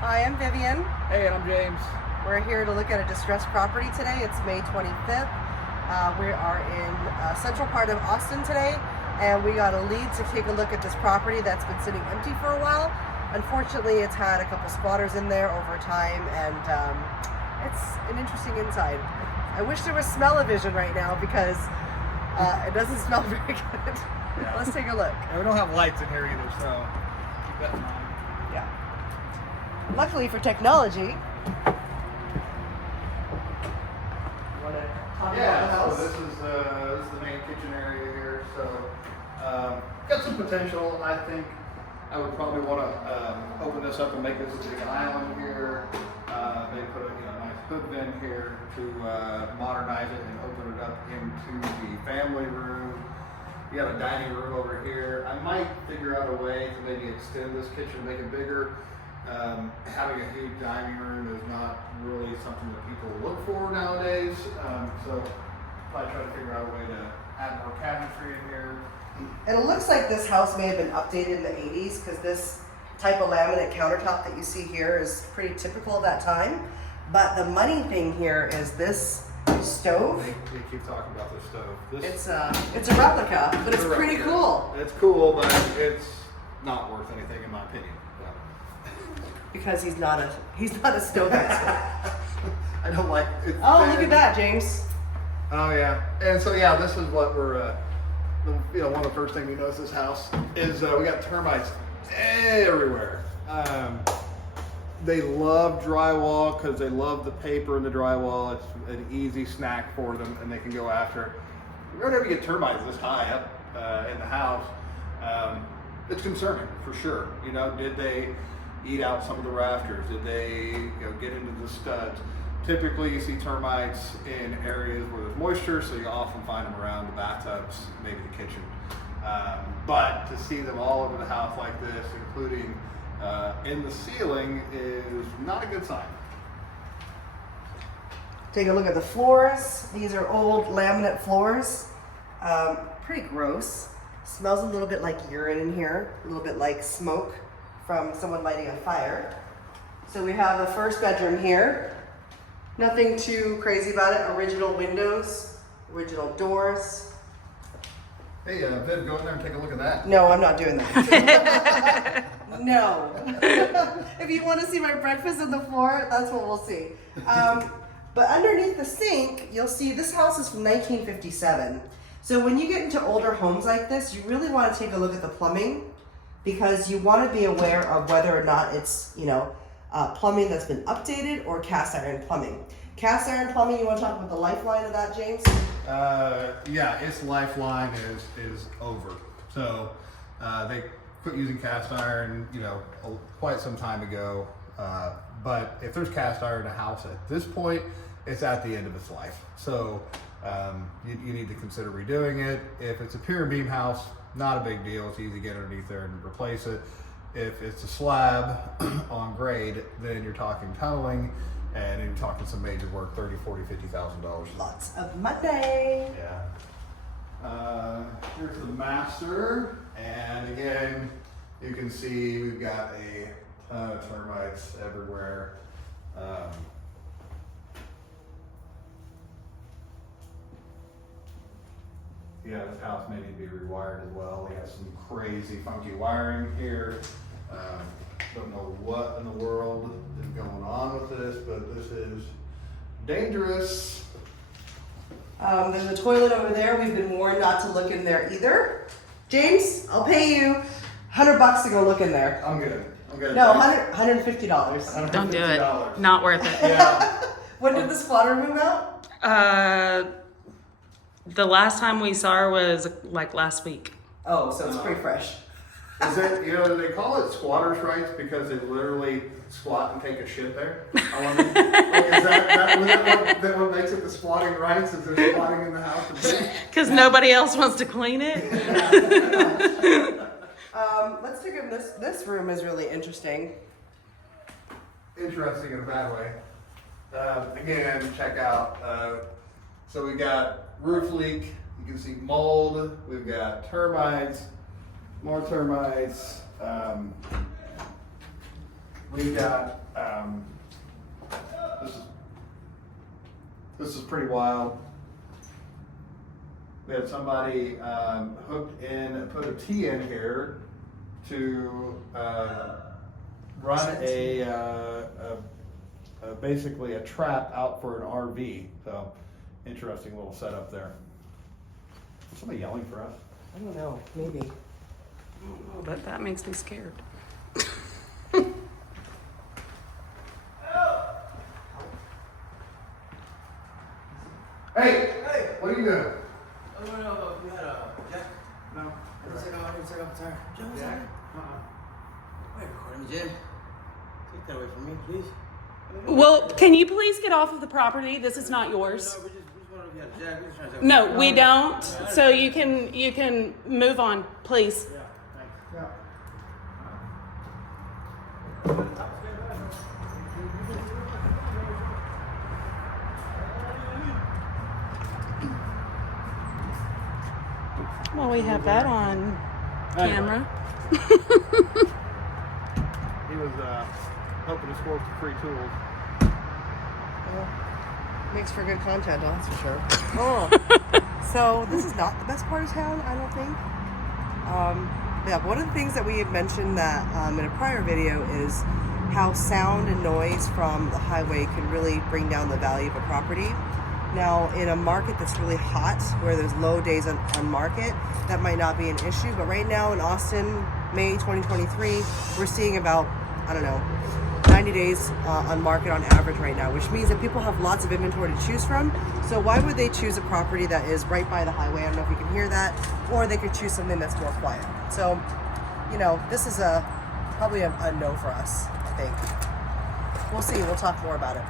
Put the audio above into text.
Hi, I'm Vivian. Hey, and I'm James. We're here to look at a distressed property today. It's May 25th. We are in central part of Austin today, and we got a lead to take a look at this property that's been sitting empty for a while. Unfortunately, it's had a couple squatters in there over time, and it's an interesting inside. I wish there was smell-o-vision right now because it doesn't smell very good. Yeah. Let's take a look. And we don't have lights in here either, so keep that in mind. Yeah. Luckily for technology. Yeah, so this is the main kitchen area here. So got some potential. I think I would probably want to open this up and make this a big island here. Maybe put a nice hood vent here to modernize it and open it up into the family room. You got a dining room over here. I might figure out a way to maybe extend this kitchen, make it bigger. Having a huge dining room is not really something that people look for nowadays. So probably try to figure out a way to add more cabinetry in here. And it looks like this house may have been updated in the 80s because this type of laminate countertop that you see here is pretty typical of that time. But the money thing here is this stove. They keep talking about this stove. It's a replica, but it's pretty cool. It's cool, but it's not worth anything in my opinion. Because he's not a stove expert. I don't like it. Oh, look at that, James. Oh yeah, and so yeah, this is what we're. One of the first things we notice this house is we got termites everywhere. They love drywall because they love the paper in the drywall. It's an easy snack for them, and they can go after. Whenever you get termites this high up in the house, it's concerning for sure. Did they eat out some of the rafters? Did they get into the studs? Typically you see termites in areas where there's moisture, so you often find them around the bathtubs, maybe the kitchen. But to see them all over the house like this, including in the ceiling, is not a good sign. Take a look at the floors. These are old laminate floors. Pretty gross. Smells a little bit like urine in here, a little bit like smoke from someone lighting a fire. So we have the first bedroom here. Nothing too crazy about it. Original windows, original doors. Hey, Viv, go in there and take a look at that. No, I'm not doing that. No. If you want to see my breakfast on the floor, that's what we'll see. But underneath the sink, you'll see this house is from 1957. So when you get into older homes like this, you really want to take a look at the plumbing because you want to be aware of whether or not it's, plumbing that's been updated or cast iron plumbing. Cast iron plumbing, you want to talk about the lifeline of that, James? Yeah, its lifeline is over. So they quit using cast iron, quite some time ago. But if there's cast iron in a house at this point, it's at the end of its life. So you need to consider redoing it. If it's a pier and beam house, not a big deal. It's easy to get underneath there and replace it. If it's a slab on grade, then you're talking tunneling and you're talking some major work, $30,000, $40,000, $50,000. Lots of money. Yeah. Here's the master, and again, you can see we've got a ton of termites everywhere. Yeah, this house may need to be rewired as well. We have some crazy funky wiring here. Don't know what in the world is going on with this, but this is dangerous. There's a toilet over there. We've been warned not to look in there either. James, I'll pay you $100 to go look in there. I'm good. No, $150. Don't do it. Not worth it. Yeah. When did the squatter move out? The last time we saw her was like last week. Oh, so it's pretty fresh. Is it, they call it squatters' rights because they literally squat and take a shit there? I wonder, is that what makes it the squatting rights? Is they're squatting in the house? Because nobody else wants to clean it. Let's take a look. This room is really interesting. Interesting in a bad way. Again, check out. So we got roof leak. You can see mold. We've got termites. More termites. we've got, this is pretty wild. We had somebody hooked in, put a T in here to run basically a trap out for an RV. So interesting little setup there. Is somebody yelling for us? I don't know, maybe. Oh, but that makes me scared. Hey, what are you doing? Oh, no, we had a Jack. No. I didn't take off the tire. Joe, what's Jack? happening? Wait, recording me, Jen. Take that away from me, please. Well, can you please get off of the property? This is not yours. No, we just wanted to be at a Jack. We just trying to No, we don't. So you can move on, please. Yeah, thanks. Yeah. Well, we have that on camera. He was hoping to score some free tools. Well, makes for good content, that's for sure. Oh, so this is not the best part of town, I don't think. Yeah, one of the things that we had mentioned that in a prior video is how sound and noise from the highway can really bring down the value of a property. Now, in a market that's really hot, where there's low days on market, that might not be an issue. But right now in Austin, May 2023, we're seeing about, I don't know, 90 days on market on average right now, which means that people have lots of inventory to choose from. So why would they choose a property that is right by the highway? I don't know if you can hear that. Or they could choose something that's more quiet. So, you know, this is probably a no for us, I think. We'll see. We'll talk more about it.